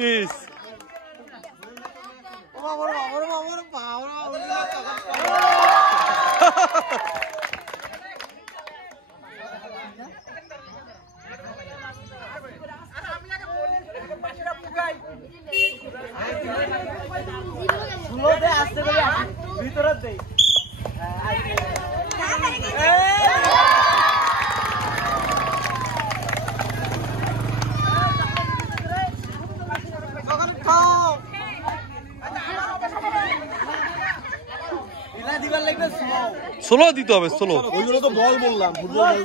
miss ভিতরে দেই slow দিতে হবে স্লো ওইগুলো তো বল বললাম ফুটবল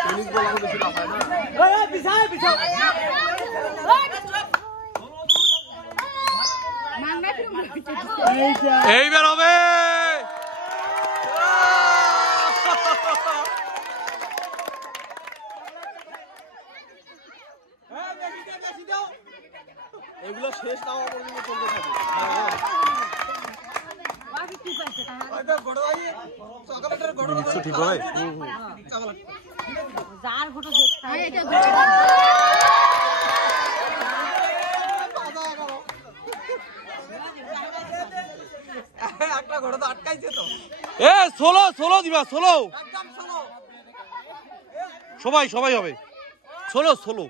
টেনিস বল আমাদের বেশি লাফায় না পিছায় পিছায় এইবার হবে এগুলো শেষ না হওয়া পর্যন্ত চলতে থাকে ঠিক হয় এ ষোলো ষোলো দিবা ষোলো সবাই সবাই হবে ষোলো ষোলো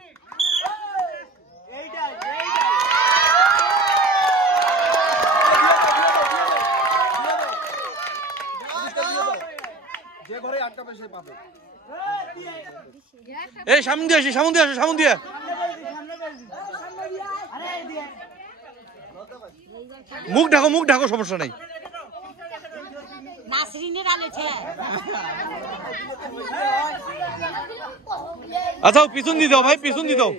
যে ঘরে আটকাবে সে পাবে এই সামনে দিয়ে আসি সামনে দিয়ে আসো সামনে দিয়ে মুখ ঢাকো সমস্যা নাই আচ্ছা পিছন দিয়ে দাও ভাই পিছন দিয়ে দাও